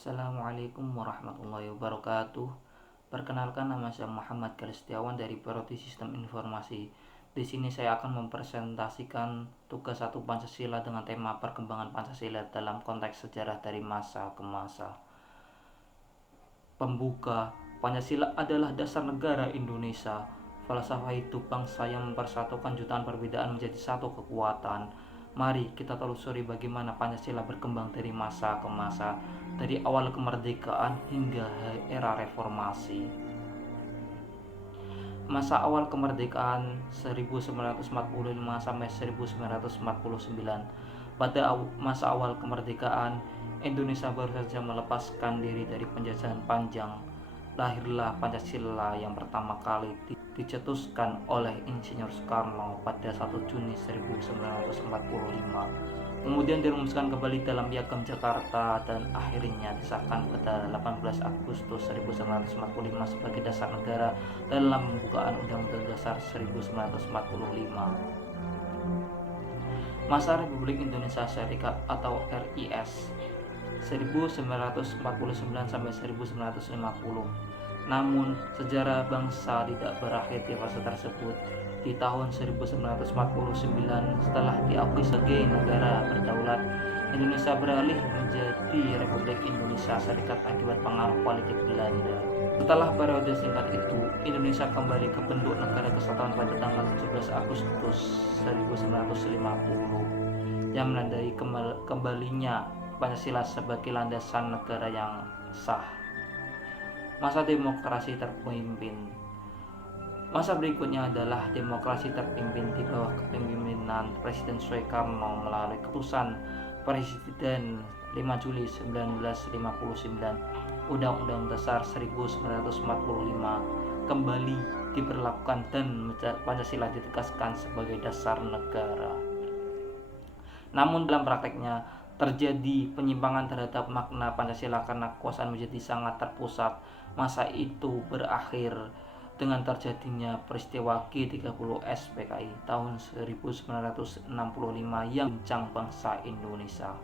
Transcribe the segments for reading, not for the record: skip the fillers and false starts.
Assalamualaikum warahmatullahi wabarakatuh. Perkenalkan, nama saya Muhammad Setiawan dari Prodi Sistem Informasi. Di sini saya akan mempresentasikan tugas 1 Pancasila dengan tema perkembangan Pancasila dalam konteks sejarah dari masa ke masa. Pembuka, Pancasila adalah dasar negara Indonesia. Falsafah hidup bangsa yang mempersatukan jutaan perbedaan menjadi satu kekuatan. Mari kita telusuri bagaimana Pancasila berkembang dari masa ke masa, dari awal kemerdekaan hingga era reformasi. Masa awal kemerdekaan 1945 sampai 1949. Pada masa awal kemerdekaan, Indonesia baru saja melepaskan diri dari penjajahan panjang. Lahirlah Pancasila yang pertama kali dicetuskan oleh Insinyur Soekarno pada 1 Juni 1945. Kemudian dirumuskan kembali dalam Piagam Jakarta dan akhirnya disahkan pada 18 Agustus 1945 sebagai dasar negara dalam pembukaan Undang-Undang Dasar 1945. Masa Republik Indonesia Serikat atau RIS 1949 sampai 1950. Namun, sejarah bangsa tidak berakhir di fase tersebut. Di tahun 1949, setelah diakui sebagai negara berdaulat, Indonesia beralih menjadi Republik Indonesia Serikat akibat pengaruh politik Belanda. Setelah periode singkat itu, Indonesia kembali ke bentuk negara kesatuan pada tanggal 17 Agustus 1950 yang menandai kembalinya Pancasila sebagai landasan negara yang sah. Masa demokrasi terpimpin. Masa berikutnya adalah demokrasi terpimpin di bawah kepemimpinan Presiden Soekarno melalui keputusan Presiden 5 Juli 1959. Undang-Undang Dasar 1945 kembali diberlakukan dan Pancasila ditegaskan sebagai dasar negara. Namun dalam prakteknya terjadi penyimpangan terhadap makna Pancasila karena kekuasaan menjadi sangat terpusat. Masa itu berakhir dengan terjadinya peristiwa G30 SPKI tahun 1965 yang mengguncang bangsa Indonesia.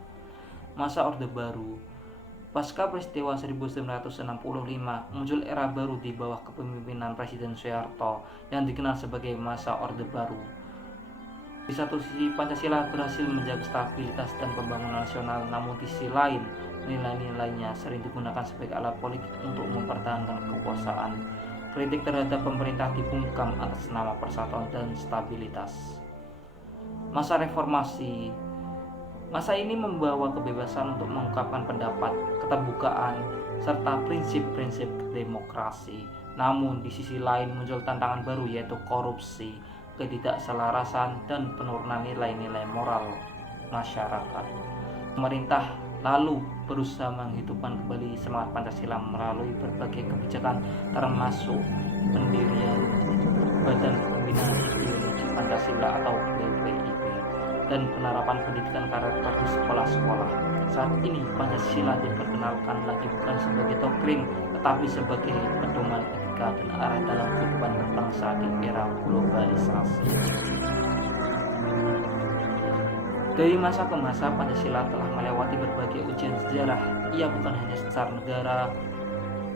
Masa Orde Baru. Pasca peristiwa 1965, muncul era baru di bawah kepemimpinan Presiden Soeharto yang dikenal sebagai masa Orde Baru. Di satu sisi, Pancasila berhasil menjaga stabilitas dan pembangunan nasional, namun di sisi lain, nilai-nilainya sering digunakan sebagai alat politik untuk mempertahankan kekuasaan. Kritik terhadap pemerintah dibungkam atas nama persatuan dan stabilitas. Masa reformasi. Masa ini membawa kebebasan untuk mengungkapkan pendapat, keterbukaan, serta prinsip-prinsip demokrasi. Namun di sisi lain muncul tantangan baru, yaitu korupsi, ketidakselarasan, dan penurunan nilai-nilai moral masyarakat. Pemerintah lalu berusaha menghidupkan kembali semangat Pancasila melalui berbagai kebijakan, termasuk pendirian Badan Pembinaan Ideologi Pancasila atau BPIP dan penerapan pendidikan karakter di sekolah-sekolah. Saat ini Pancasila diperkenalkan lagi bukan sebagai doktrin, tetapi sebagai pedoman etika dan arah dalam kehidupan berbangsa di era globalisasi. Dari masa ke masa, Pancasila telah melewati berbagai ujian sejarah. Ia bukan hanya dasar negara,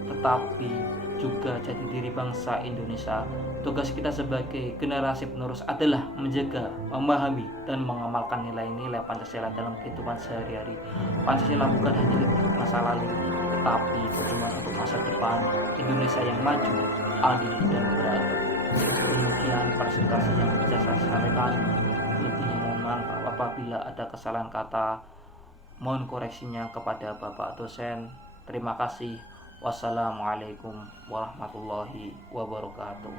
tetapi juga jati diri bangsa Indonesia. Tugas kita sebagai generasi penerus adalah menjaga, memahami, dan mengamalkan nilai-nilai Pancasila dalam kehidupan sehari-hari. Pancasila bukan hanya masa lalu, tetapi pedoman untuk masa depan Indonesia yang maju, adil, dan beradab. Demikian presentasi yang bisa saya sampaikan. Lebihnya mohon maaf apabila ada kesalahan kata. Mohon koreksinya kepada Bapak dosen. Terima kasih. Wassalamualaikum warahmatullahi wabarakatuh.